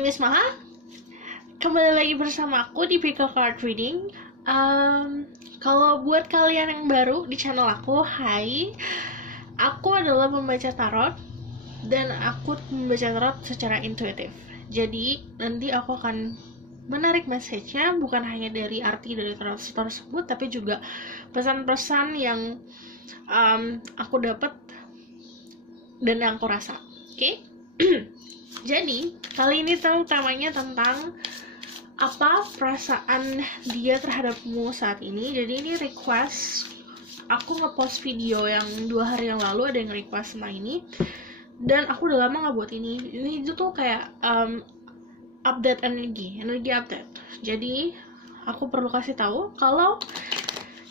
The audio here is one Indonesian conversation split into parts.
name is Maha. Kembali lagi bersama aku di Pickle Card Reading. Kalau buat kalian yang baru di channel aku, hai. Aku adalah pembaca tarot dan aku membaca tarot secara intuitif. Jadi nanti aku akan menarik message-nya bukan hanya dari arti dari tarot tersebut, tapi juga pesan-pesan yang aku dapat dan yang aku rasa. Oke? Jadi kali ini temanya tentang apa perasaan dia terhadapmu saat ini. Jadi ini request, aku ngepost video yang 2 hari yang lalu, ada yang request tentang ini dan aku udah lama nggak buat ini. Ini tuh kayak update energi update. Jadi aku perlu kasih tahu kalau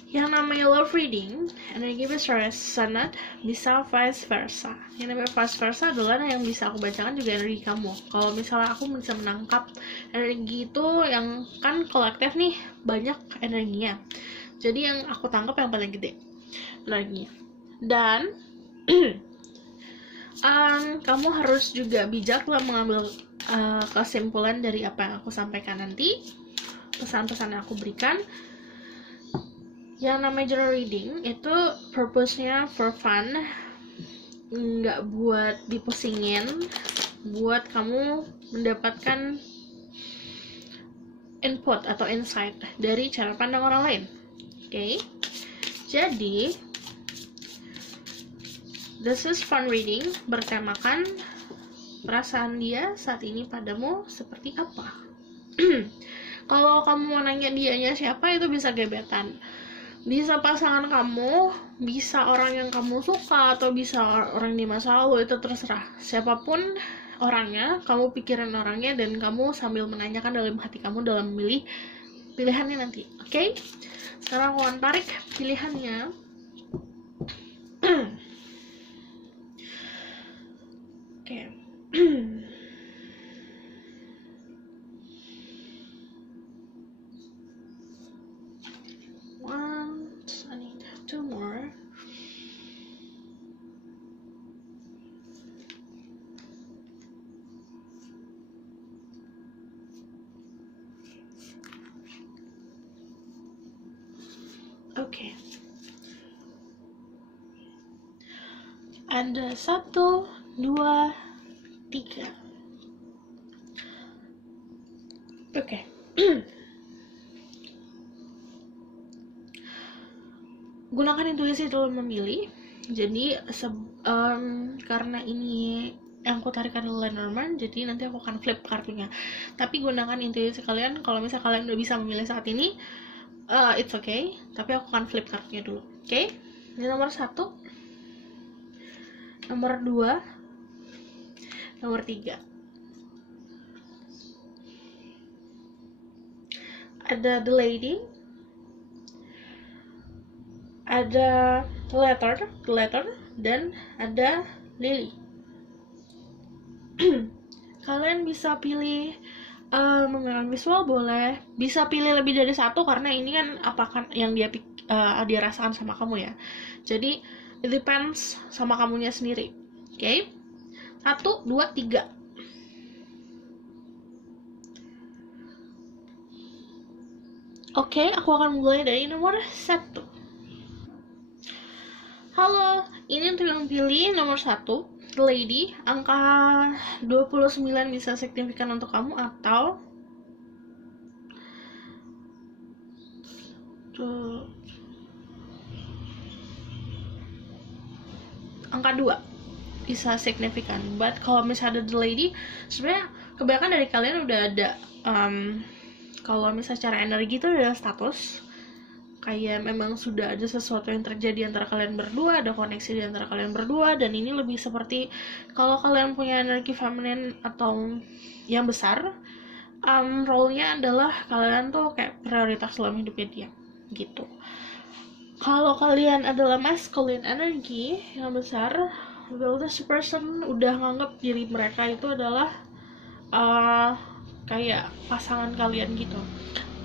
yang namanya love reading, energi bisa resonate, bisa vice versa. Yang namanya vice versa adalah yang bisa aku bacakan juga energi kamu. Kalau misalnya aku bisa menangkap energi itu yang kan kolektif nih, banyak energinya. Jadi yang aku tangkap yang paling gede energinya. Dan kamu harus juga bijak dalam mengambil kesimpulan dari apa yang aku sampaikan nanti, pesan-pesan yang aku berikan. Yang namanya journal reading itu purpose-nya for fun, nggak buat dipusingin, buat kamu mendapatkan input atau insight dari cara pandang orang lain. Oke? Jadi this is fun reading, bertemakan perasaan dia saat ini padamu seperti apa. Kalau kamu mau nanya dianya siapa, itu bisa gebetan, bisa pasangan kamu, bisa orang yang kamu suka, atau bisa orang di masa lalu, itu terserah. Siapapun orangnya, kamu pikirin orangnya dan kamu sambil menanyakan dalam hati kamu dalam memilih pilihannya nanti. Oke? Sekarang aku akan tarik pilihannya. Oke. I need 2 more. Oke. Ada 1, 2, 3. Oke. Gunakan intuisi dalam memilih. Jadi karena ini yang aku tarik adalah Lenormand, jadi nanti aku akan flip kartunya. Tapi gunakan intuisi kalian. Kalau misalnya kalian udah bisa memilih saat ini, it's okay. Tapi aku akan flip kartunya dulu. Oke? Ini nomor 1, nomor 2, nomor 3. Ada the lady, ada letter, dan ada lily. Kalian bisa pilih menggunakan visual, boleh, bisa pilih lebih dari satu karena ini kan apakah yang dia rasakan sama kamu ya. Jadi it depends sama kamunya sendiri. Oke? 1, 2, 3. Oke, aku akan mulai dari nomor 1. Halo, ini untuk yang pilih nomor 1, lady. Angka 29 bisa signifikan untuk kamu, atau angka 2 bisa signifikan. But kalau misalnya ada the lady, sebenarnya kebanyakan dari kalian udah ada kalau misalnya secara energi itu adalah status, kayak memang sudah ada sesuatu yang terjadi antara kalian berdua, ada koneksi di antara kalian berdua, dan ini lebih seperti kalau kalian punya energi feminin atau yang besar, role-nya adalah kalian tuh kayak prioritas dalam hidupnya dia, gitu. Kalau kalian adalah masculine energi yang besar, well, this person udah nganggap diri mereka itu adalah kayak pasangan kalian gitu.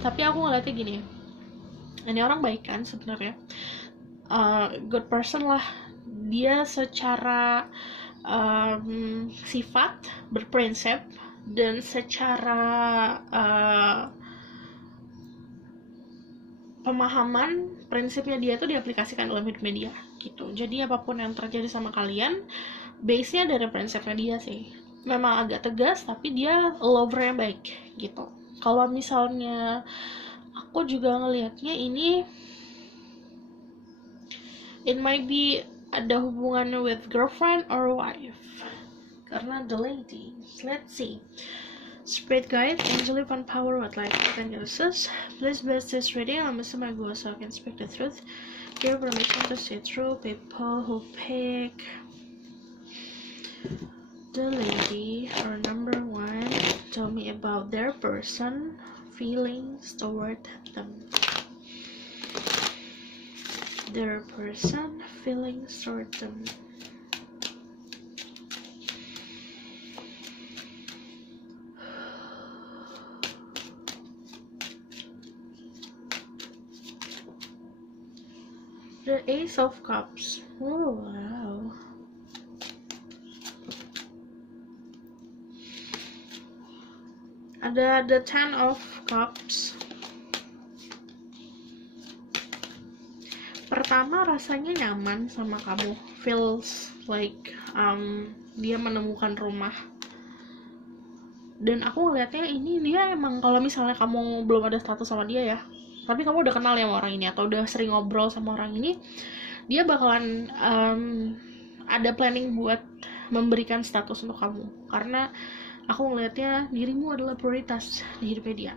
Tapi aku ngeliatnya gini, ini orang baik kan sebenarnya, good person lah. Dia secara sifat berprinsip, dan secara pemahaman prinsipnya dia tuh diaplikasikan dalam hidupnya dia gitu. Jadi apapun yang terjadi sama kalian, base-nya dari prinsipnya dia sih. Memang agak tegas, tapi dia lover yang baik gitu. Kalau misalnya aku juga ngelihatnya ini, it might be ada hubungannya with girlfriend or wife. Karena the lady, let's see. Spirit guide, angelic and power, what life can uses. Please bless this reading. I'm assuming I go so I can speak the truth. Give permission to see through people who pick the lady or number 1. Tell me about their person, feelings toward them. Their person, feelings toward them. The Ace of Cups. Oh wow. Ada the Ten of Cups. Pertama, rasanya nyaman sama kamu, feels like dia menemukan rumah. Dan aku ngeliatnya ini dia emang, kalau misalnya kamu belum ada status sama dia ya, tapi kamu udah kenal ya sama orang ini atau udah sering ngobrol sama orang ini, dia bakalan ada planning buat memberikan status untuk kamu, karena aku ngelihatnya dirimu adalah prioritas di hidupnya dia.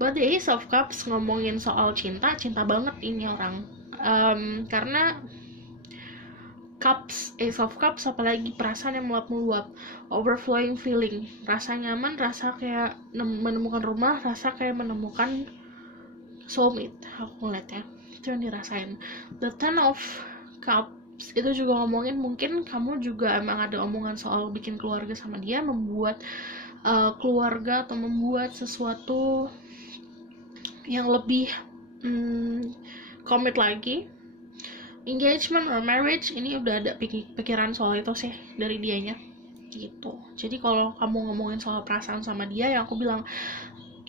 But the Ace of Cups ngomongin soal cinta banget ini orang, karena Cups, Ace of Cups, apalagi perasaan yang meluap-meluap, overflowing feeling, rasa nyaman, rasa kayak menemukan rumah, rasa kayak menemukan soulmate. Aku ngeliatnya itu yang dirasain. The Ten of Cups itu juga ngomongin mungkin kamu juga emang ada omongan soal bikin keluarga sama dia, membuat keluarga atau membuat sesuatu yang lebih komit lagi, engagement or marriage. Ini udah ada pikiran soal itu sih dari dianya gitu. Jadi kalau kamu ngomongin soal perasaan sama dia, yang aku bilang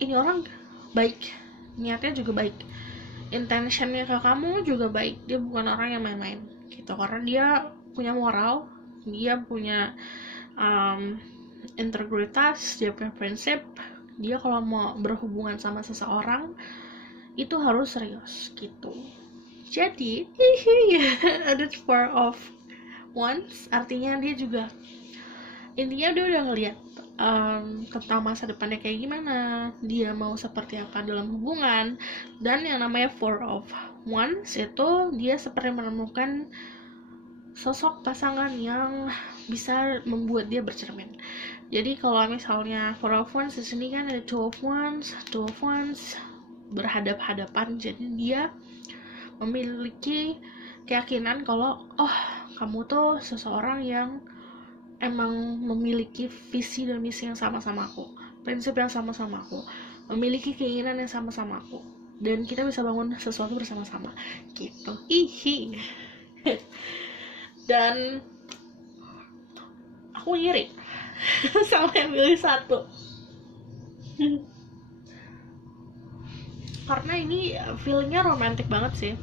ini orang baik, niatnya juga baik, intentionnya ke kamu juga baik, dia bukan orang yang main-main gitu, karena dia punya moral, dia punya integritas, dia punya prinsip, dia kalau mau berhubungan sama seseorang itu harus serius gitu. Jadi ada Four of Wands, artinya dia juga intinya dia udah ngeliat tentang masa depannya kayak gimana, dia mau seperti apa dalam hubungan. Dan yang namanya Four of Wands itu dia seperti menemukan sosok pasangan yang bisa membuat dia bercermin. Jadi kalau misalnya Four of Wands di sini kan ada Two of Wands berhadap-hadapan, jadi dia memiliki keyakinan kalau kamu tuh seseorang yang emang memiliki visi dan misi yang sama-sama aku, prinsip yang sama-sama aku, memiliki keinginan yang sama-sama aku, dan kita bisa bangun sesuatu bersama-sama gitu. Dan aku iri sama yang pilih satu karena ini feelingnya romantis banget sih.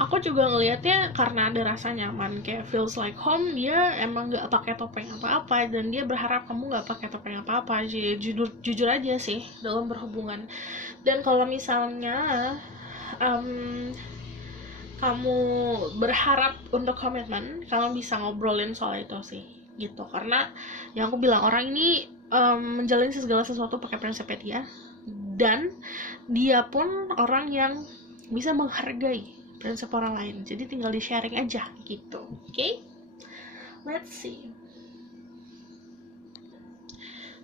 Aku juga ngelihatnya karena ada rasa nyaman, kayak feels like home. Dia emang nggak pakai topeng apa-apa, dan dia berharap kamu nggak pakai topeng apa-apa. Jadi jujur aja sih dalam berhubungan. Dan kalau misalnya kamu berharap untuk komitmen, kamu bisa ngobrolin soal itu sih gitu. Karena yang aku bilang, orang ini menjalani segala sesuatu pakai prinsipnya dia, dan dia pun orang yang bisa menghargai prinsip orang lain, jadi tinggal di sharing aja gitu. Okay? Let's see.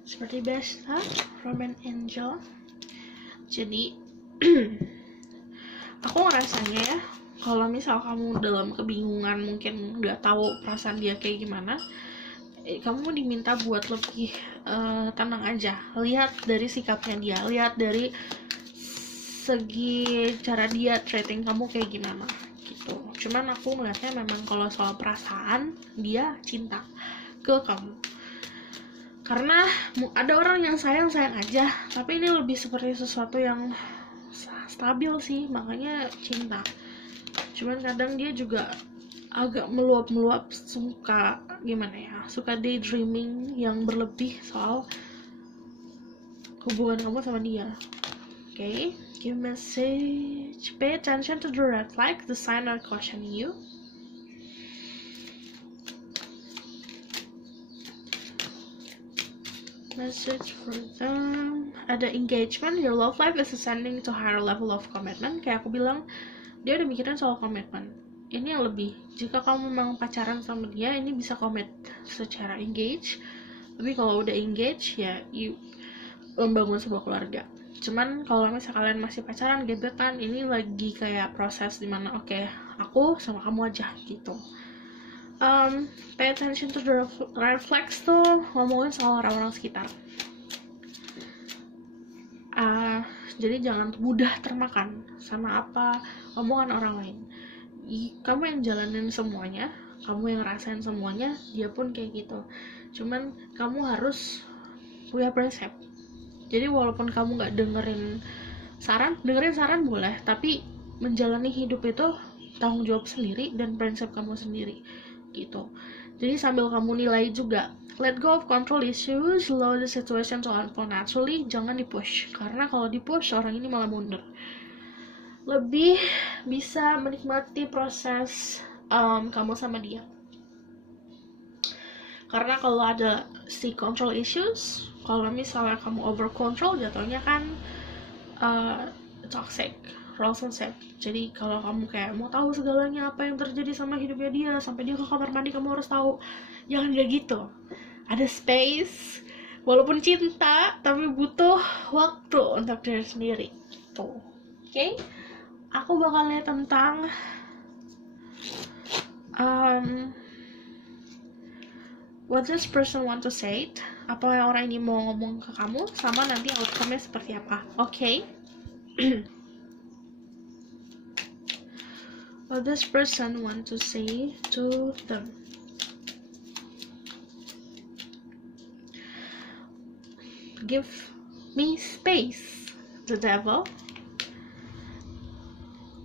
Seperti biasa, Roman Angel. Jadi aku ngerasanya ya, kalau misal kamu dalam kebingungan, mungkin nggak tahu perasaan dia kayak gimana, kamu diminta buat lebih tenang aja. Lihat dari sikapnya dia, lihat dari segi cara dia treating kamu kayak gimana gitu. Cuman aku ngeliatnya memang kalau soal perasaan, dia cinta ke kamu. Karena ada orang yang sayang aja, tapi ini lebih seperti sesuatu yang stabil sih, makanya cinta. Cuman kadang dia juga agak meluap-meluap, suka gimana ya, suka daydreaming yang berlebih soal hubungan kamu sama dia. Okay, give message. Pay attention to the red flag, the sign are cautioning you. Message for them. Ada engagement, your love life is ascending to higher level of commitment. Kayak aku bilang, dia udah mikirin soal komitmen. Ini yang lebih, jika kamu memang pacaran sama dia, ini bisa komit secara engage. Tapi kalau udah engage, ya you membangun sebuah keluarga. Cuman kalau misalnya kalian masih pacaran, gebetan, ini lagi kayak proses dimana oke, aku sama kamu aja gitu. Pay attention to the red flags tuh ngomongin soal orang-orang sekitar. Jadi jangan mudah termakan sama apa omongan orang lain. Kamu yang jalanin semuanya, kamu yang rasain semuanya, dia pun kayak gitu. Cuman kamu harus punya prinsip. Jadi walaupun kamu nggak dengerin saran boleh, tapi menjalani hidup itu tanggung jawab sendiri dan prinsip kamu sendiri gitu. Jadi sambil kamu nilai juga, let go of control issues, allow the situation to unfold naturally. Jangan dipush, karena kalau dipush orang ini malah mundur. Lebih bisa menikmati proses kamu sama dia. Karena kalau ada si control issues, kalau misalnya kamu over control, jatuhnya kan toxic relationship. Jadi kalau kamu kayak mau tahu segalanya apa yang terjadi sama hidupnya dia, sampai dia ke kamar mandi kamu harus tahu, jangan kayak gitu. Ada space, walaupun cinta tapi butuh waktu untuk diri sendiri tuh. Oke, aku bakal lihat tentang what this person want to say, apa yang orang ini mau ngomong ke kamu, sama nanti outcome-nya seperti apa. Oke. What this person want to say to them. Give me space. The devil.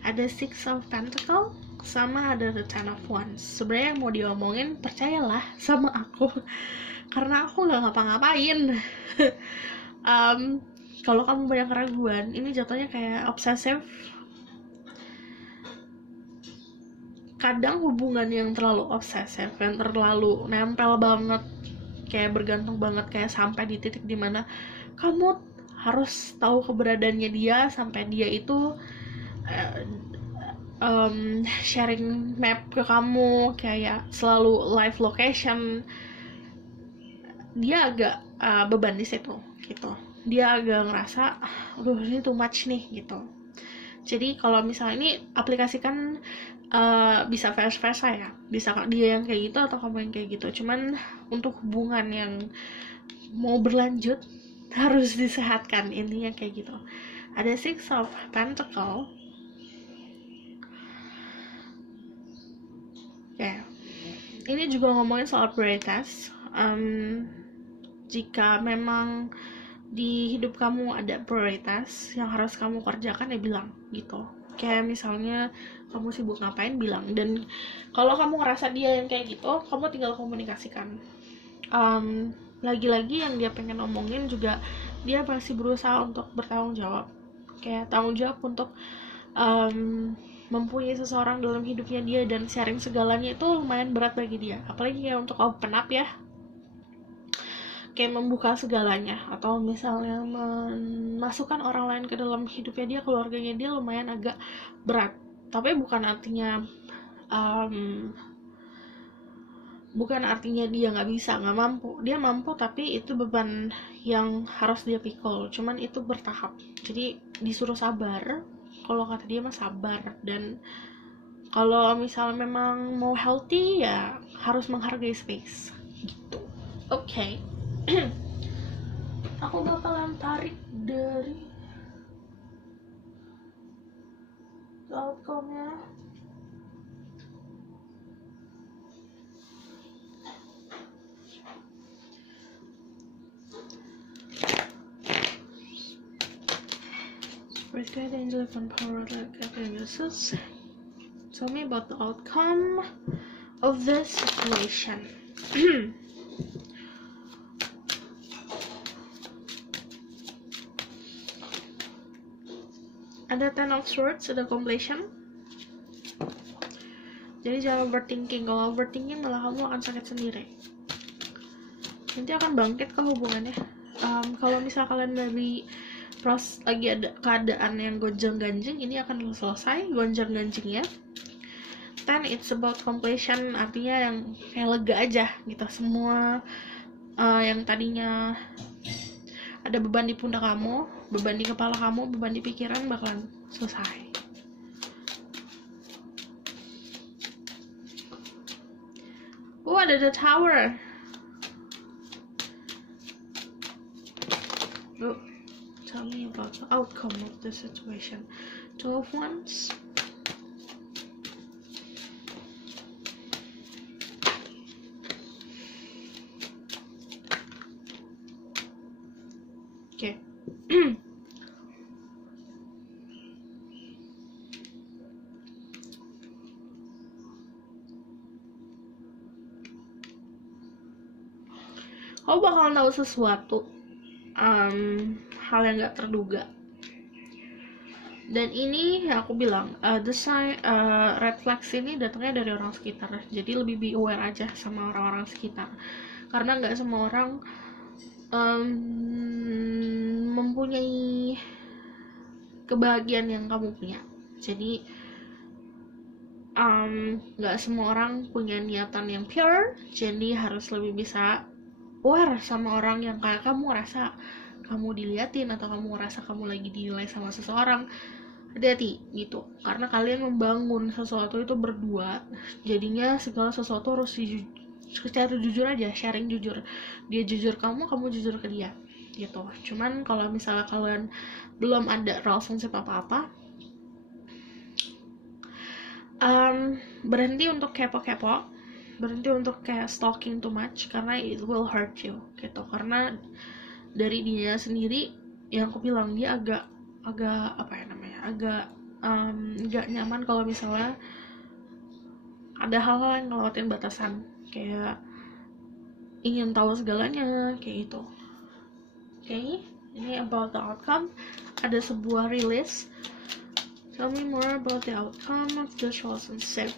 Ada Six of Pentacles, sama ada The Ten of Wands. Sebenarnya yang mau diomongin, percayalah sama aku, karena aku nggak ngapa-ngapain. Kalau kamu banyak keraguan, ini jatuhnya kayak obsesif. Kadang hubungan yang terlalu obsesif, yang terlalu nempel banget, kayak bergantung banget, kayak sampai di titik dimana kamu harus tahu keberadaannya dia, sampai dia itu sharing map ke kamu, kayak selalu live location. Dia agak beban di situ gitu. Dia agak ngerasa, aduh ini too much nih gitu. Jadi kalau misalnya ini aplikasikan bisa versa ya, bisa dia yang kayak gitu atau kamu yang kayak gitu. Cuman untuk hubungan yang mau berlanjut harus disehatkan, intinya kayak gitu. Ada Six of Pentacles. Ini juga ngomongin soal prioritas. Jika memang di hidup kamu ada prioritas yang harus kamu kerjakan, ya bilang gitu. Kayak misalnya kamu sibuk ngapain, bilang. Dan kalau kamu ngerasa dia yang kayak gitu, kamu tinggal komunikasikan. Lagi-lagi yang dia pengen omongin juga, dia masih berusaha untuk bertanggung jawab. Kayak tanggung jawab untuk mempunyai seseorang dalam hidupnya dia, dan sharing segalanya itu lumayan berat bagi dia. Apalagi kayak untuk open up ya, kayak membuka segalanya, atau misalnya memasukkan orang lain ke dalam hidupnya dia, keluarganya dia, lumayan agak berat. Tapi bukan artinya dia nggak bisa, nggak mampu. Dia mampu, tapi itu beban yang harus dia pikul. Cuman itu bertahap, jadi disuruh sabar. Kalau kata dia mah sabar. Dan kalau misalnya memang mau healthy, ya harus menghargai space gitu. Oke. Aku bakalan tarik dari outcome-nya. First guide angel from power uses. Tell me about the outcome of this situation. Ada Ten of Swords, ada completion. Jadi jangan overthinking. Kalau overthinking malah kamu akan sakit sendiri. Nanti akan bangkit ke hubungannya. Kalau misal kalian lagi ada keadaan yang gonjang-ganjing, ini akan selesai gonjang-ganjingnya. Ten, it's about completion, artinya yang kayak lega aja gitu. Semua yang tadinya ada beban di pundak kamu, beban di kepala kamu, beban di pikiran bakalan selesai. Ada the Tower. Tell me about the outcome of the situation. 2 of Wands. Okay. Kau bakalan tahu sesuatu hal yang gak terduga. Dan ini ya aku bilang red flags ini datangnya dari orang sekitar. Jadi lebih be aware aja sama orang-orang sekitar. Karena gak semua orang mempunyai kebahagiaan yang kamu punya. Jadi gak semua orang punya niatan yang pure. Jadi harus lebih bisa aware sama orang yang kayak kamu rasa kamu diliatin atau kamu rasa kamu lagi dinilai sama seseorang. Hati-hati gitu, karena kalian membangun sesuatu itu berdua, jadinya segala sesuatu harus secara jujur aja, sharing jujur. Dia jujur kamu jujur ke dia gitu. Cuman kalau misalnya kalian belum ada relationship apa-apa, berhenti untuk kepo-kepo, berhenti untuk kayak stalking too much, karena it will hurt you gitu. Karena dari dia sendiri yang aku bilang, dia agak apa ya namanya, agak nggak nyaman kalau misalnya ada hal-hal yang ngelewatin batasan, kayak ingin tahu segalanya kayak gitu. Okay, ini about the outcome. Ada sebuah release. Tell me more about the outcome of the relationship.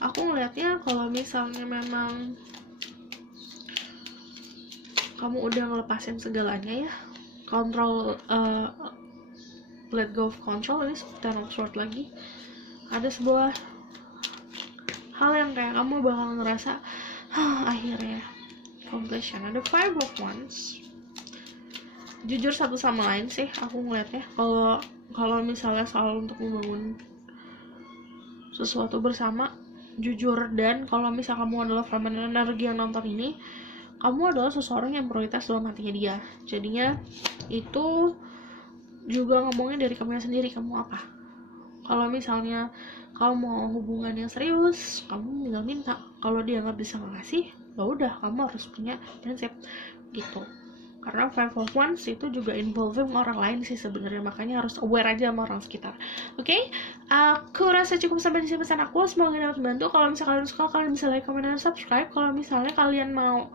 Aku ngeliatnya kalau misalnya memang kamu udah ngelepasin segalanya ya, control, let go of control. Ini Ten of Swords lagi. Ada sebuah hal yang kayak kamu bakal ngerasa akhirnya completion. Ada Five of Wands. Jujur satu sama lain sih aku ngeliatnya. Kalau misalnya soal untuk membangun sesuatu bersama, jujur. Dan kalau misal kamu adalah feminine energy yang nonton ini, kamu adalah seseorang yang prioritas dalam hatinya dia. Jadinya itu juga ngomongin dari kamu sendiri, kamu apa. Kalau misalnya kamu mau hubungan yang serius, kamu tinggal minta. Kalau dia nggak bisa ngasih, ya udah, kamu harus punya prinsip gitu. Karena Five of Wands itu juga involving orang lain sih sebenarnya, makanya harus aware aja sama orang sekitar. Oke, aku rasa cukup sampai di sini pesan aku. Semoga dapat membantu. Kalau misalnya kalian suka, kalian bisa like, comment, dan subscribe. Kalau misalnya kalian mau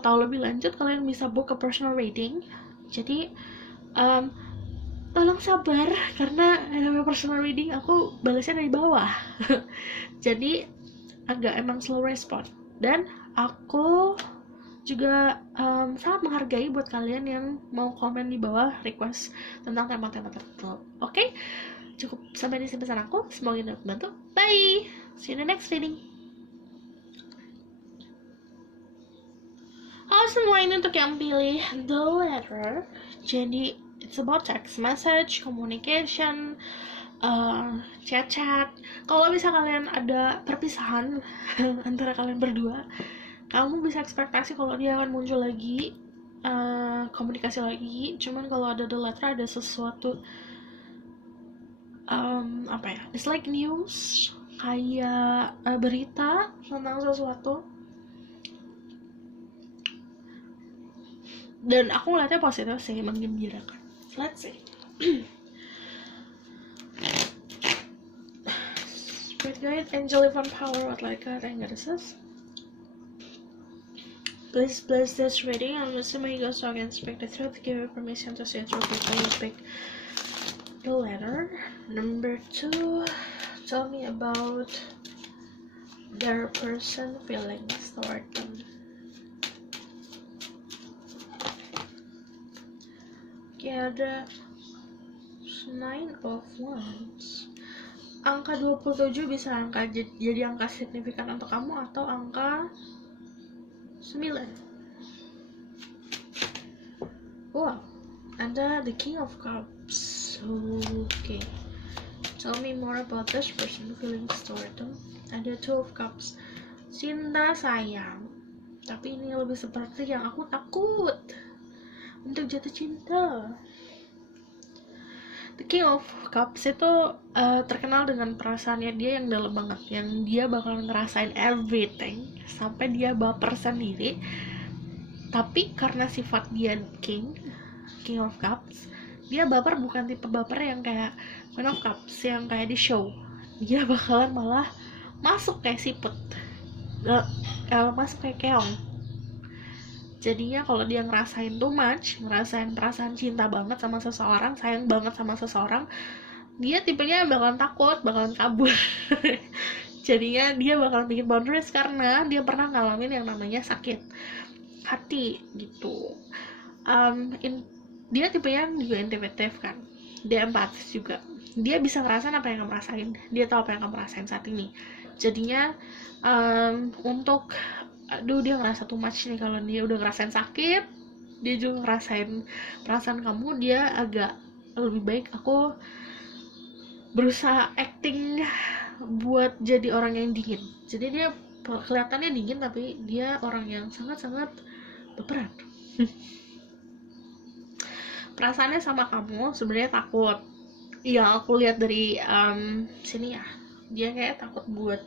tahu lebih lanjut, kalian bisa book a personal reading. Jadi tolong sabar, karena namanya personal reading aku balasnya dari bawah. Jadi agak emang slow respon. Dan aku juga sangat menghargai buat kalian yang mau komen di bawah request tentang tema-tema tertentu. Oke, cukup sampai di sini pesan aku. Semoga dapat membantu. Bye, see you in the next reading. Semua ini untuk yang pilih the letter. Jadi it's about text message, communication, chat. Kalau bisa kalian ada perpisahan antara kalian berdua, kamu bisa ekspektasi kalau dia akan muncul lagi, komunikasi lagi. Cuman kalau ada the letter, ada sesuatu it's like news, kayak berita tentang sesuatu. dan aku ngeliatnya positif sih, menggembirakan. Let's see. Spirit guide, angel event power, what like that, and goddesses. Please bless this reading. I'm assuming you guys so I can speak the truth. Give you permission to say truth before you speak the letter. Number 2, tell me about their person feelings toward them. Oke, ada 9 of Wands. Angka 27 bisa jadi angka signifikan untuk kamu, atau angka 9. Wow, ada the King of Cups. Okay, tell me more about this person feelings toward them. Ada 2 of Cups, cinta sayang, tapi ini lebih seperti yang aku takut untuk jatuh cinta. The King of Cups itu terkenal dengan perasaannya dia yang dalam banget, yang dia bakal ngerasain everything sampai dia baper sendiri. Tapi karena sifat dia King of Cups, dia baper bukan tipe baper yang kayak Queen of Cups yang kayak di show. Dia bakalan malah masuk kayak siput, masuk kayak keong. Jadinya kalau dia ngerasain too much, ngerasain perasaan cinta banget sama seseorang, sayang banget sama seseorang, dia tipenya bakalan takut, bakalan kabur. Jadinya dia bakalan bikin boundaries karena dia pernah ngalamin yang namanya sakit hati gitu. Dia tipenya juga intuitif kan, dia empatis juga, dia bisa ngerasain apa yang kamu rasain, dia tahu apa yang kamu rasain saat ini. Jadinya untuk dia ngerasa too much nih, kalau dia udah ngerasain sakit, dia juga ngerasain perasaan kamu, dia agak lebih baik aku berusaha acting buat jadi orang yang dingin. Jadi dia kelihatannya dingin tapi dia orang yang sangat-sangat berperan. Perasaannya sama kamu sebenarnya takut. Ya aku lihat dari sini ya, dia kayak takut buat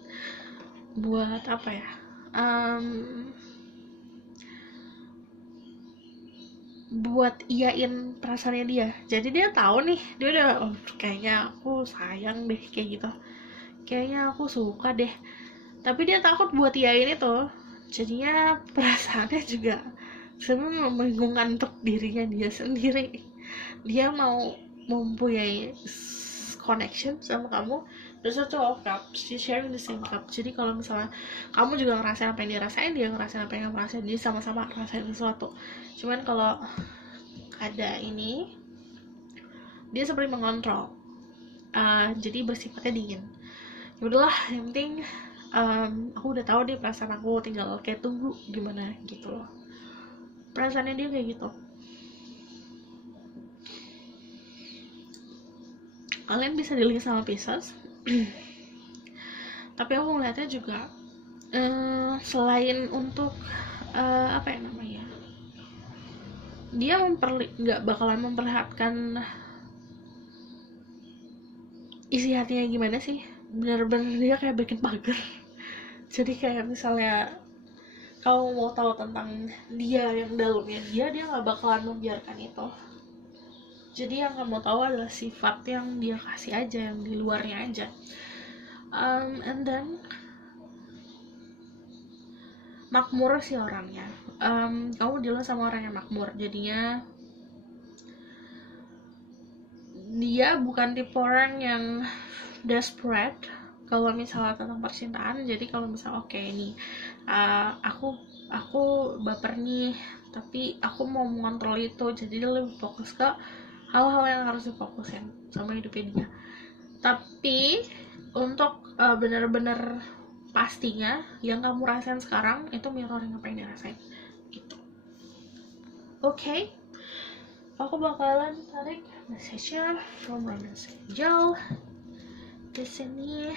apa ya, buat iyain perasaannya dia. Jadi dia tahu nih, dia udah kayaknya aku sayang deh kayak gitu, kayaknya aku suka deh, tapi dia takut buat iyain itu. Jadinya perasaannya juga sebenarnya membingungkan untuk dirinya dia sendiri. Dia mau mempunyai connection sama kamu. There's a 2 of Cups, she's sharing the same cup. Jadi kalau misalnya kamu juga ngerasain apa yang dia rasain, dia ngerasain apa yang kamu rasain, jadi sama-sama ngerasain sesuatu. Cuman kalau ada ini, dia seperti mengontrol, jadi bersifatnya dingin. Ya udahlah, yang penting aku udah tahu deh perasaan aku, tinggal kayak tunggu gimana gitu loh. Perasaannya dia kayak gitu. Kalian bisa di-link sama Pisces. Tapi aku ngeliatnya juga selain untuk apa ya namanya, dia nggak bakalan memperlihatkan isi hatinya gimana sih, bener-bener dia kayak bikin pagar. Jadi kayak misalnya kalau mau tahu tentang dia yang dalamnya dia nggak bakalan membiarkan itu. Jadi yang kamu tahu adalah sifat yang dia kasih aja, yang di luarnya aja. And then makmur sih orangnya. Kamu deal sama orang yang makmur, jadinya dia bukan tipe orang yang desperate kalau misalnya tentang percintaan. Jadi kalau misalnya oke nih, aku baper nih, tapi aku mau mengontrol itu, jadi dia lebih fokus ke hal-hal yang harus difokusin sama hidupnya dia. Tapi untuk benar-benar pastinya yang kamu rasain sekarang itu mirroring apa yang dia rasain gitu. Oke, aku bakalan tarik message-nya from Romance Angel di sini.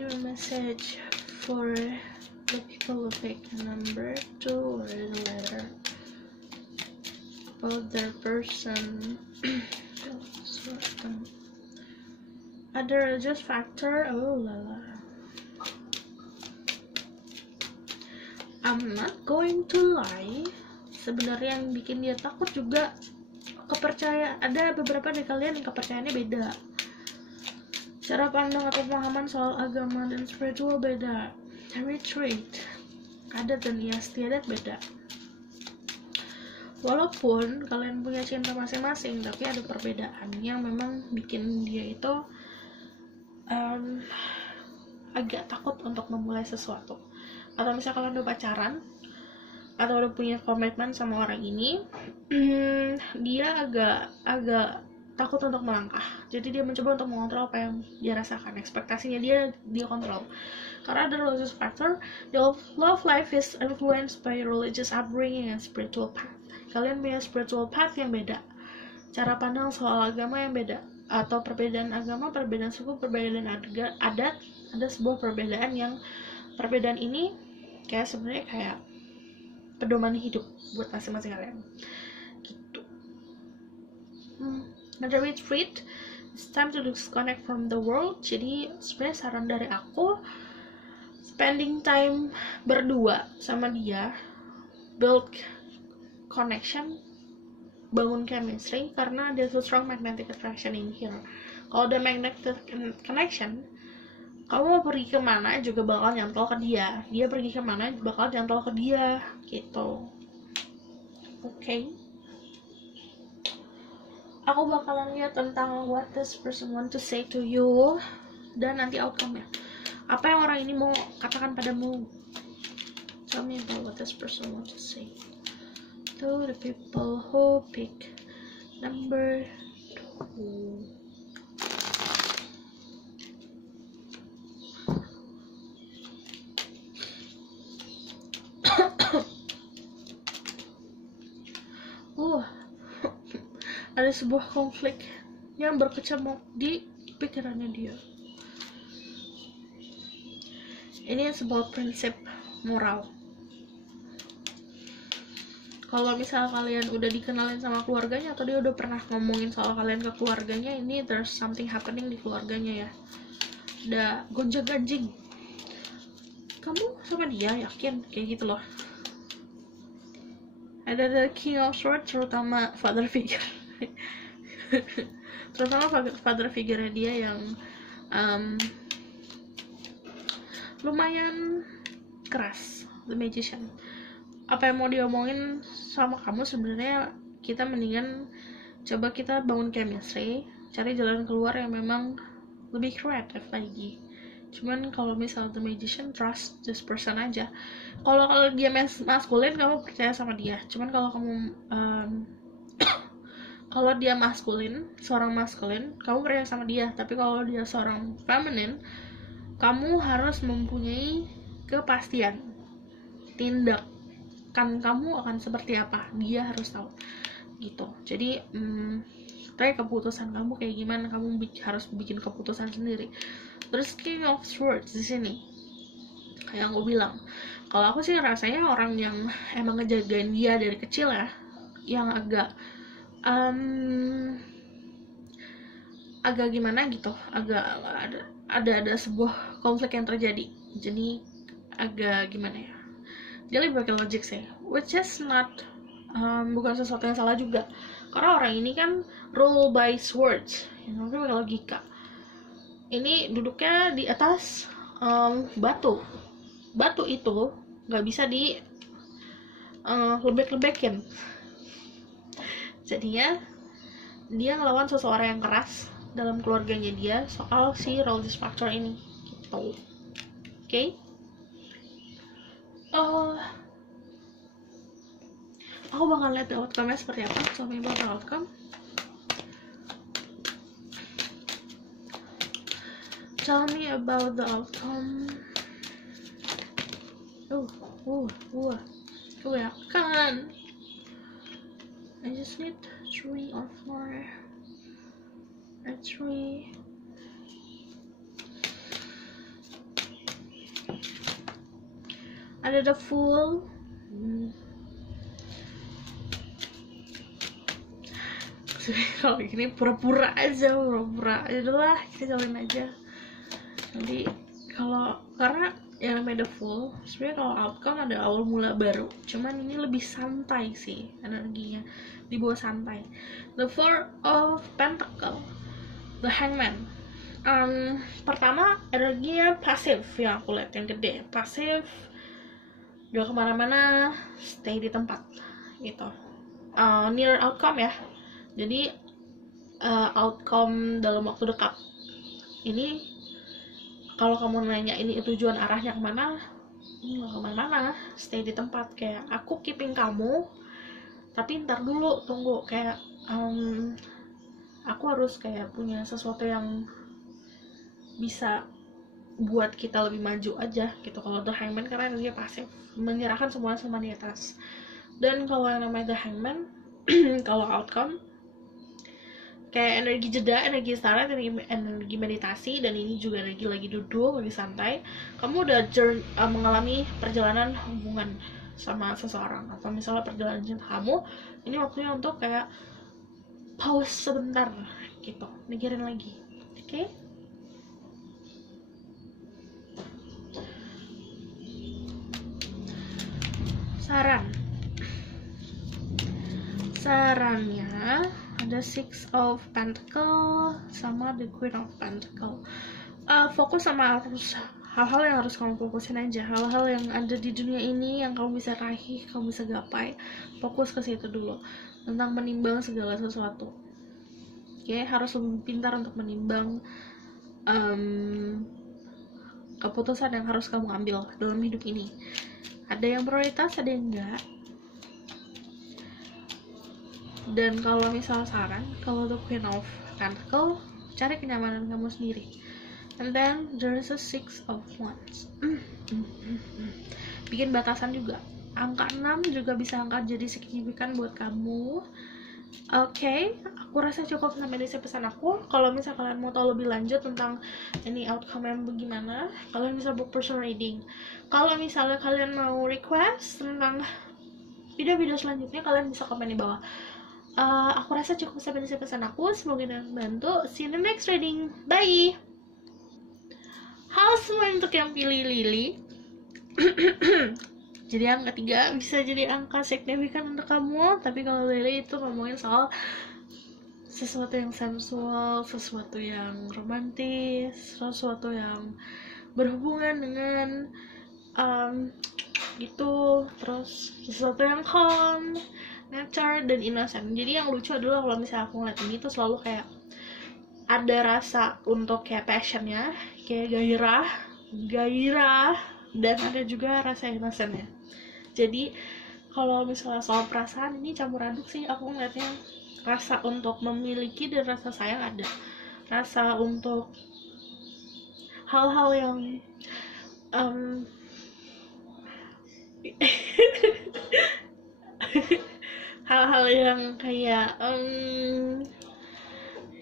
Your message for the people who pick number 2 or the letter about their person. Ada religious factor. Oh lala. I'm not going to lie. Sebenarnya yang bikin dia takut juga kepercayaan. Ada beberapa dari kalian yang kepercayaannya beda. Cara pandang atau pemahaman soal agama dan spiritual beda. Retreat, adat dan istiadat beda. Walaupun kalian punya cinta masing-masing, tapi ada perbedaan yang memang bikin dia itu agak takut untuk memulai sesuatu. Atau misalnya kalian udah pacaran atau udah punya komitmen sama orang ini, dia agak takut untuk melangkah. Jadi dia mencoba untuk mengontrol apa yang dia rasakan. Ekspektasinya dia kontrol. Karena ada religious factor, your love life is influenced by religious upbringing and spiritual path. Kalian punya spiritual path yang beda, cara pandang soal agama yang beda, atau perbedaan agama, perbedaan suku, perbedaan adat, ada sebuah perbedaan yang perbedaan ini kayak sebenarnya kayak pedoman hidup buat masing-masing kalian gitu. Another retreat, it's time to disconnect from the world. Jadi sebenarnya saran dari aku, spending time berdua sama dia, build connection, bangun chemistry, karena there's a strong magnetic attraction in here. Kalau ada magnetic connection, kamu mau pergi kemana juga bakal nyantol ke dia, dia pergi kemana bakal nyantol ke dia gitu. Okay, aku bakalan lihat tentang what this person want to say to you dan nanti outcome-nya apa yang orang ini mau katakan padamu. Tell me about what this person want to say to the people who pick number 2. Ada sebuah konflik yang berkecamuk di pikirannya dia. Ini sebuah prinsip moral. Kalau misal kalian udah dikenalin sama keluarganya atau dia udah pernah ngomongin soal kalian ke keluarganya, ini there's something happening di keluarganya ya. Ada gonjang-ganjing. Kamu sama dia yakin? Kayak gitu loh. Ada the King of Swords, terutama father figure. Terutama father figure dia yang lumayan keras, the magician. Apa yang mau diomongin sama kamu sebenarnya kita mendingan coba kita bangun chemistry, cari jalan keluar yang memang lebih kreatif lagi. Cuman kalau misal the magician, trust this person aja. Kalau dia maskulin, kamu percaya sama dia. Cuman kalau kamu kalau dia maskulin, seorang maskulin, kamu percaya sama dia. Tapi kalau dia seorang feminine, kamu harus mempunyai kepastian. Tindakan kamu akan seperti apa, dia harus tahu gitu. Jadi kayak keputusan kamu kayak gimana, kamu harus bikin keputusan sendiri. Terus King of Swords di sini, kayak aku bilang, kalau aku sih rasanya orang yang emang ngejagain dia dari kecil ya, yang agak gimana gitu, agak ada sebuah konflik yang terjadi, jadi agak gimana ya, dia lebih pakai logic sih, which is not bukan sesuatu yang salah juga, karena orang ini kan rule by swords, mereka pakai logika. Ini duduknya di atas batu itu nggak bisa di lebek-lebekin, jadinya dia ngelawan seseorang yang keras dalam keluarganya dia soal si religious factor ini gitu. Okay? Aku bakal lihat outcome-nya seperti apa. Tell me about the outcome. Tell me about the outcome. Ya kan. I just need 3 or 4. 3. Ada the Fool. gitu. Kalau gini pura-pura aja lah, kita jalanin aja. Nanti kalau karena yang namanya The Fool, sebenarnya kalau outcome ada awal mula baru, cuman ini lebih santai sih energinya, dibawa santai. The Four of Pentacle, The Hangman. Pertama energinya pasif, yang aku lihat yang gede pasif, gak kemana-mana, stay di tempat gitu. Near outcome ya, jadi outcome dalam waktu dekat. Ini kalau kamu nanya ini tujuan arahnya kemana, nggak kemana-mana, stay di tempat. Kayak aku keeping kamu, tapi ntar dulu, tunggu, kayak aku harus kayak punya sesuatu yang bisa buat kita lebih maju aja gitu. Kalau The Hangman karena dia pasif, menyerahkan semua sama di atas. Dan kalau yang namanya The Hangman kalau outcome kayak energi jeda, energi istirahat, energi meditasi, dan ini juga energi lagi duduk, lagi santai. Kamu udah mengalami perjalanan hubungan sama seseorang, atau misalnya perjalanan cinta kamu, ini waktunya untuk kayak pause sebentar gitu, mikirin lagi. Oke? Sarannya ada Six of Pentacle sama The Queen of Pentacle. Fokus sama hal-hal yang harus kamu fokusin aja, hal-hal yang ada di dunia ini yang kamu bisa raih, kamu bisa gapai. Fokus ke situ dulu, tentang menimbang segala sesuatu. Oke, harus lebih pintar untuk menimbang keputusan yang harus kamu ambil dalam hidup ini. Ada yang prioritas, ada yang enggak. Dan kalau misal saran, kalau The Queen of Pentacle, cari kenyamanan kamu sendiri. And then there is a Six of Wands. Bikin batasan juga. Angka 6 juga bisa angka jadi signifikan buat kamu. Oke, aku rasa cukup sampai di sini pesan aku. Kalau misal kalian mau tahu lebih lanjut tentang ini outcome yang bagaimana, kalian bisa book personal reading. Kalau misalnya kalian mau request tentang video-video selanjutnya, kalian bisa komen di bawah. Aku rasa cukup sampai di sini pesan aku. Semoga membantu. See you in the next reading. Bye. Halo semua untuk yang pilih Lily. Jadi angka 3 bisa jadi angka signifikan untuk kamu. Tapi kalau Lily itu ngomongin soal sesuatu yang sensual, sesuatu yang romantis, sesuatu yang berhubungan dengan gitu. Terus sesuatu yang calm, nature, dan innocent. Jadi yang lucu adalah kalau misalnya aku ngeliat ini tuh selalu kayak ada rasa untuk kayak passionnya, kayak gairah, dan ada juga rasa innocentnya. Jadi kalau misalnya soal perasaan ini campur aduk sih aku ngeliatnya. Rasa untuk memiliki dan rasa sayang ada, rasa untuk hal-hal yang hal-hal yang kayak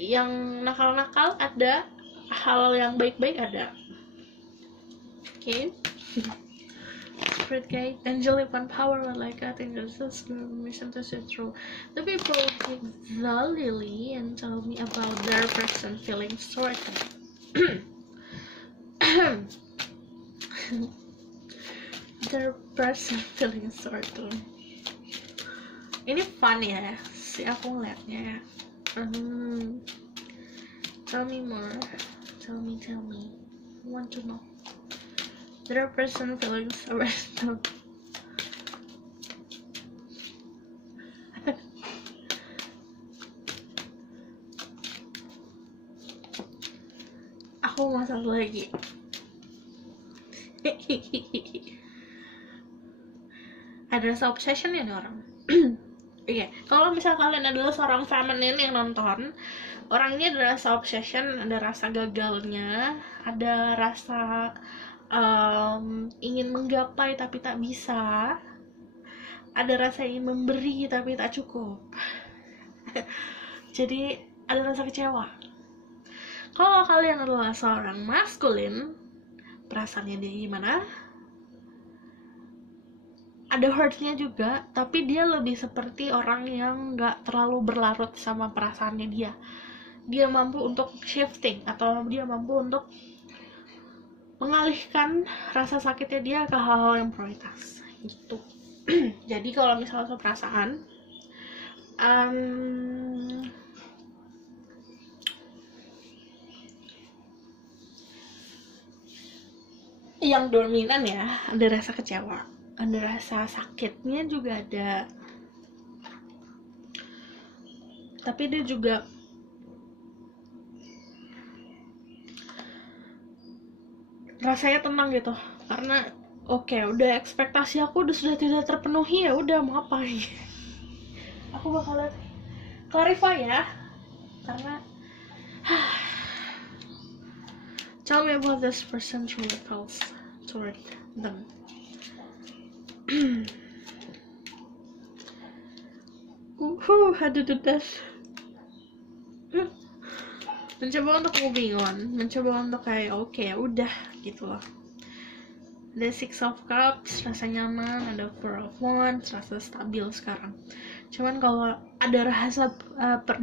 yang nakal-nakal ada, hal yang baik-baik ada. Oke. Spirit guide, angelic one power, like I think this is mission to see through. The people take the lily and tell me about their present feelings toward me. Their present feelings toward me. Ini fun ya, si aku ngeliatnya. Tell me more. Tell me. I want to know. Their person feelings around. Aku masak lagi. Ada rasa obsession ya nih orang. Iya, kalau misal kalian adalah seorang feminine yang nonton, orang ini ada rasa obsession, ada rasa gagalnya, ada rasa ingin menggapai tapi tak bisa, ada rasa ingin memberi tapi tak cukup. Jadi ada rasa kecewa. Kalau kalian adalah seorang maskulin, perasaannya dia gimana? ada hurtnya juga, tapi dia lebih seperti orang yang nggak terlalu berlarut sama perasaannya dia. Dia mampu untuk shifting, atau dia mampu untuk mengalihkan rasa sakitnya dia ke hal-hal yang prioritas gitu. Jadi kalau misalnya soal perasaan, yang dominan ya ada rasa kecewa, ada rasa sakitnya juga ada, tapi dia juga rasanya tenang gitu, karena oke, udah ekspektasi aku sudah tidak terpenuhi, ya udah mau apa lagi. Aku bakalan clarify ya, karena tell me about this person truly feels toward them. Aduh, mencoba untuk moving on, mencoba untuk kayak oke, udah gitu loh. Ada Six of Cups, rasa nyaman, ada Four of Wands, rasa stabil sekarang. Cuman kalau ada rasa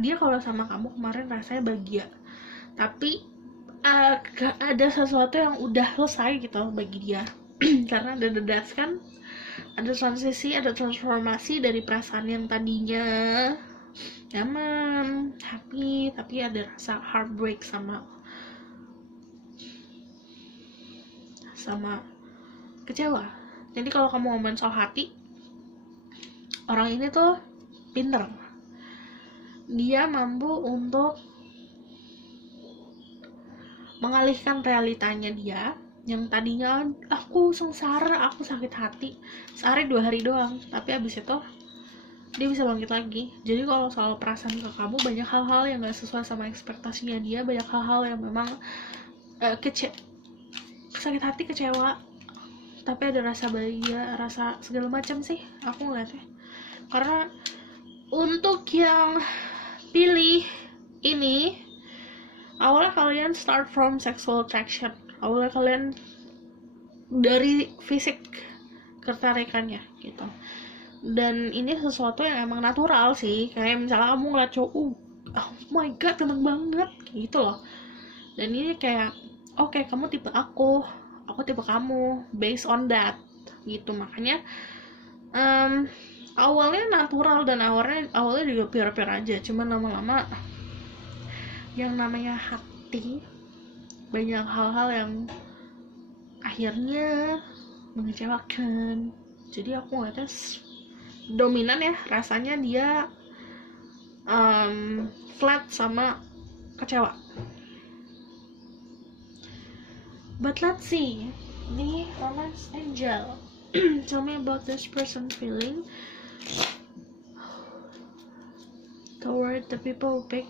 dia kalau sama kamu kemarin rasanya bahagia, tapi ada sesuatu yang udah selesai gitu bagi dia. Karena ada the death kan, ada transisi, ada transformasi dari perasaan yang tadinya nyaman, happy, tapi ada rasa heartbreak sama kecewa. Jadi kalau kamu ngomongin soal hati, orang ini tuh pinter. Dia mampu untuk mengalihkan realitanya dia yang tadinya aku sengsara, aku sakit hati sehari 2 hari doang, tapi abis itu dia bisa bangkit lagi. Jadi kalau soal perasaan ke kamu, banyak hal-hal yang gak sesuai sama ekspektasinya dia, banyak hal-hal yang memang sakit hati, kecewa, tapi ada rasa bahagia, rasa segala macam sih aku ngeliatnya. Karena untuk yang pilih ini, awalnya kalian start from sexual attraction, awalnya kalian dari fisik ketertarikannya gitu. Dan ini sesuatu yang emang natural sih, kayak misalnya kamu ngeliat cowok, oh my god ganteng banget gitu loh. Dan ini kayak oke, kamu tipe aku tipe kamu, based on that gitu. Makanya awalnya natural, dan awalnya juga pure-pure aja. Cuman lama-lama yang namanya hati, banyak hal-hal yang akhirnya mengecewakan. Jadi aku ngeliatnya dominan ya, rasanya dia flat sama kecewa. But let's see, the romance angel. Tell me about this person feeling toward the people who pick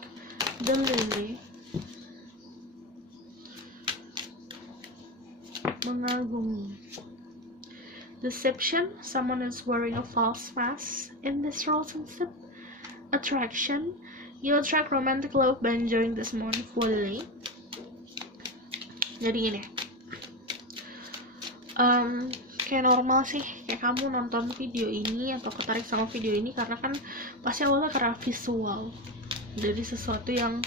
the lily. Mengagumi. Deception, someone is wearing a false mask in this relationship. Attraction, you attract romantic love by enjoying this moment fully. Jadi gini, kayak normal sih, kayak kamu nonton video ini atau ketarik sama video ini karena kan pasti awalnya karena visual dari sesuatu yang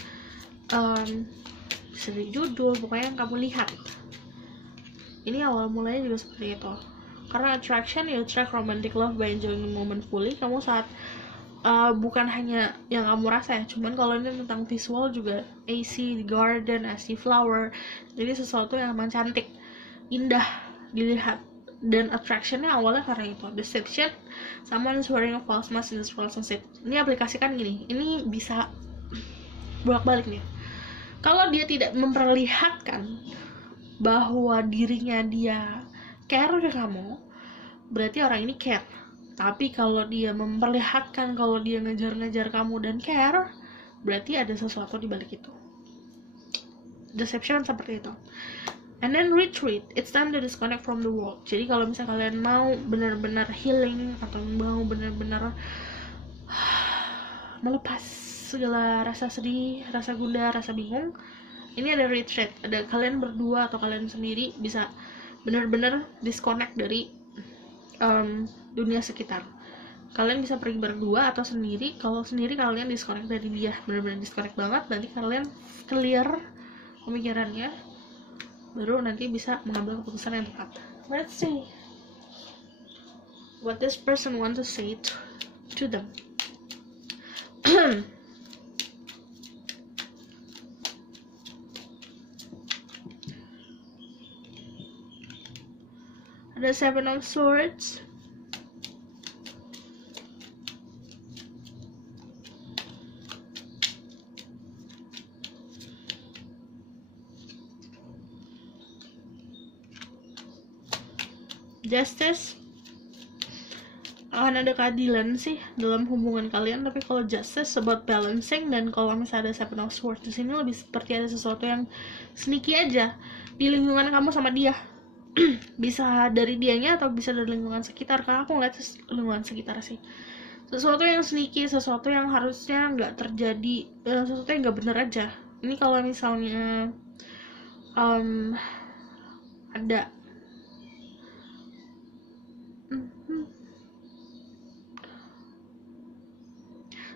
bisa dari judul, pokoknya yang kamu lihat. Ini awal mulanya juga seperti itu. Karena attraction, you attract romantic love by enjoying the moment fully. Kamu saat bukan hanya yang kamu rasa ya, cuman kalau ini tentang visual juga, AC garden, AC flower, jadi sesuatu yang emang cantik, indah dilihat. Dan attractionnya awalnya karena itu. Deception, someone is wearing a false mask in this relationship. Ini aplikasikan gini, ini bisa bolak-balik nih. Kalau dia tidak memperlihatkan bahwa dirinya dia care ke kamu, berarti orang ini care. Tapi kalau dia memperlihatkan kalau dia ngejar-ngejar kamu dan care, berarti ada sesuatu di balik itu. Deception seperti itu. And then retreat, it's time to disconnect from the world. Jadi kalau misalnya kalian mau benar-benar healing atau mau benar-benar melepas segala rasa sedih, rasa gundah, rasa bingung, ini ada retreat. Ada kalian berdua atau kalian sendiri bisa benar-benar disconnect dari dunia sekitar. Kalian bisa pergi berdua atau sendiri. Kalau sendiri kalian disconnect dari dia, benar-benar disconnect banget. Nanti kalian clear pemikirannya, baru nanti bisa mengambil keputusan yang tepat. Let's see what this person want to say to them. Ada Seven of Swords. Justice. Akan ada keadilan sih dalam hubungan kalian, tapi kalau justice about balancing, dan kalau misalnya ada Seven of Swords di sini lebih seperti ada sesuatu yang sneaky aja di lingkungan kamu sama dia. Bisa dari dianya atau bisa dari lingkungan sekitar, karena aku ngeliat lingkungan sekitar sih. Sesuatu yang sneaky, sesuatu yang harusnya nggak terjadi, sesuatu yang nggak bener aja. Ini kalau misalnya ada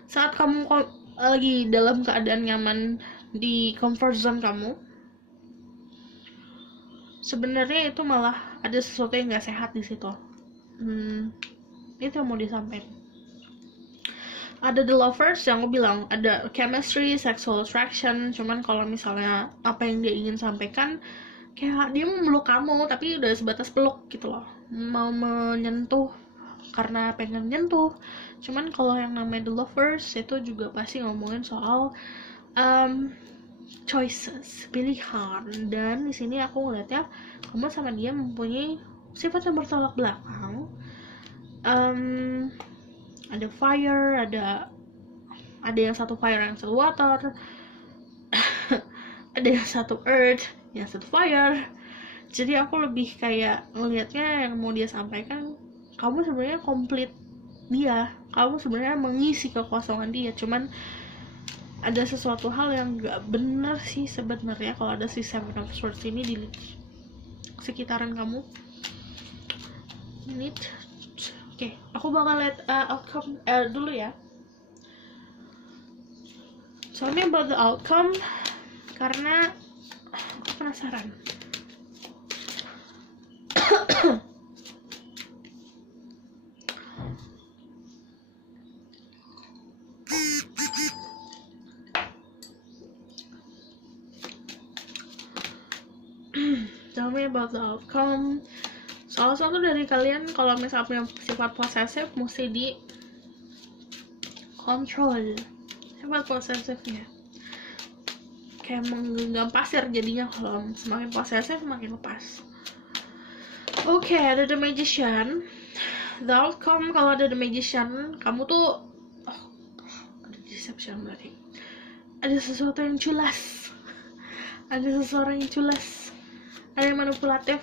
saat kamu lagi dalam keadaan nyaman di comfort zone kamu, sebenarnya itu malah ada sesuatu yang nggak sehat di situ. Itu yang mau disampaikan. Ada the lovers yang aku bilang, ada chemistry, sexual attraction. Cuman kalau misalnya apa yang dia ingin sampaikan, kayak dia mau meluk kamu tapi udah sebatas peluk gitu loh, mau menyentuh karena pengen nyentuh. Cuman kalau yang namanya the lovers itu juga pasti ngomongin soal choices, pilihan. Dan di sini aku ngeliatnya kamu sama dia mempunyai sifat yang bertolak belakang. Ada fire, ada yang satu fire, yang satu water. Ada yang satu earth, yang satu fire. Jadi aku lebih kayak ngelihatnya yang mau dia sampaikan, kamu sebenarnya komplit dia, kamu sebenarnya mengisi kekosongan dia. Cuman ada sesuatu hal yang gak bener sih sebenarnya kalau ada si Seven of Swords ini di sekitaran kamu. Oke, aku bakal lihat outcome dulu ya. Soalnya about the outcome, karena aku penasaran. Tell me about the outcome. Salah satu dari kalian kalau misalnya punya sifat posesif mesti di kontrol sifat posesifnya. Kayak menggenggam pasir jadinya, kalau semakin posesif semakin lepas. Oke, ada the magician. The outcome kalau ada the magician, kamu tuh ada deception berarti. Ada sesuatu yang culas. Ada seseorang yang culas. Ada yang manipulatif.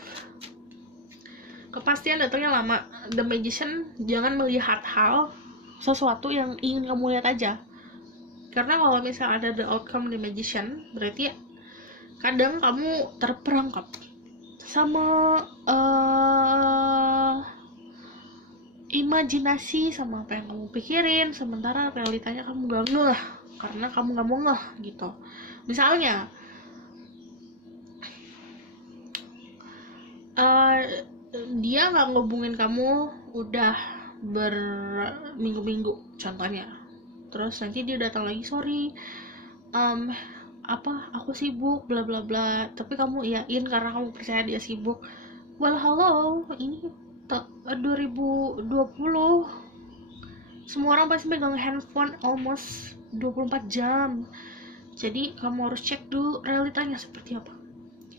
Kepastian datangnya lama. The magician jangan melihat hal sesuatu yang ingin kamu lihat aja. Karena kalau misalnya ada the outcome the magician, berarti kadang kamu terperangkap sama imajinasi, sama apa yang kamu pikirin, sementara realitanya kamu gak ngeh karena kamu gak mau ngeh gitu. Misalnya dia gak ngehubungin kamu udah berminggu-minggu contohnya, terus nanti dia datang lagi, sorry aku sibuk bla bla bla, tapi kamu iyain karena kamu percaya dia sibuk. Well, hello, ini 2020, semua orang pasti pegang handphone almost 24 jam. Jadi kamu harus cek dulu realitanya seperti apa.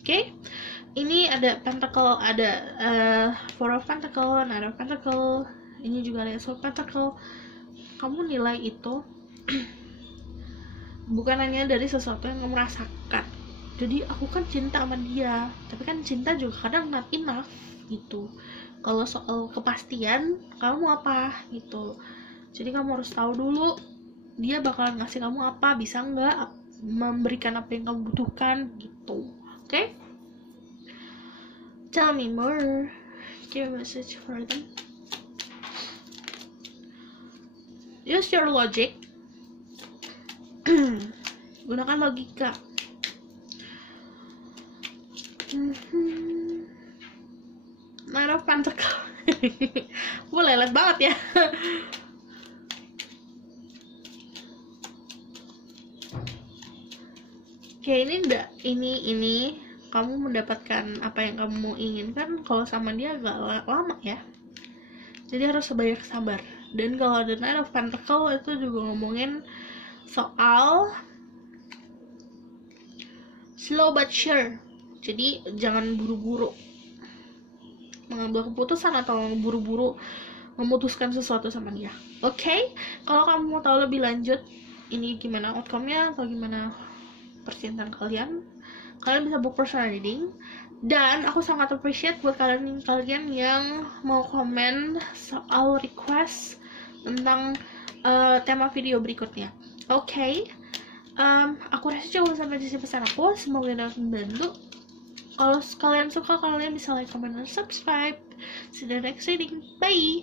Oke? Ini ada pentacle, ada four of pentacle, nine of pentacle, ini juga ada ace of pentacle. Kamu nilai itu bukan hanya dari sesuatu yang kamu rasakan. Jadi aku kan cinta sama dia, tapi kan cinta juga kadang not enough gitu. Kalau soal kepastian kamu apa gitu, jadi kamu harus tahu dulu dia bakalan ngasih kamu apa, bisa nggak memberikan apa yang kamu butuhkan gitu. Oke? Tell me more. Give a message for them. Use your logic. Gunakan logika. Knight of Pentacles. Gue lelet banget ya. Kayak ini kamu mendapatkan apa yang kamu inginkan. Kalau sama dia agak lama ya, jadi harus sebanyak sabar. Dan kalau The Knight of Pentacles itu juga ngomongin soal slow but sure. Jadi jangan buru-buru mengambil keputusan atau buru-buru memutuskan sesuatu sama dia. Oke? Kalau kamu mau tahu lebih lanjut ini gimana outcome-nya atau gimana percintaan kalian bisa book personal reading. Dan aku sangat appreciate buat kalian yang mau komen soal request tentang tema video berikutnya. Oke? Aku rasa cukup sampai di sini pesan aku. Semoga dapat membantu. Kalau kalian suka, kalian bisa like, comment, dan subscribe. See you in the next reading. Bye!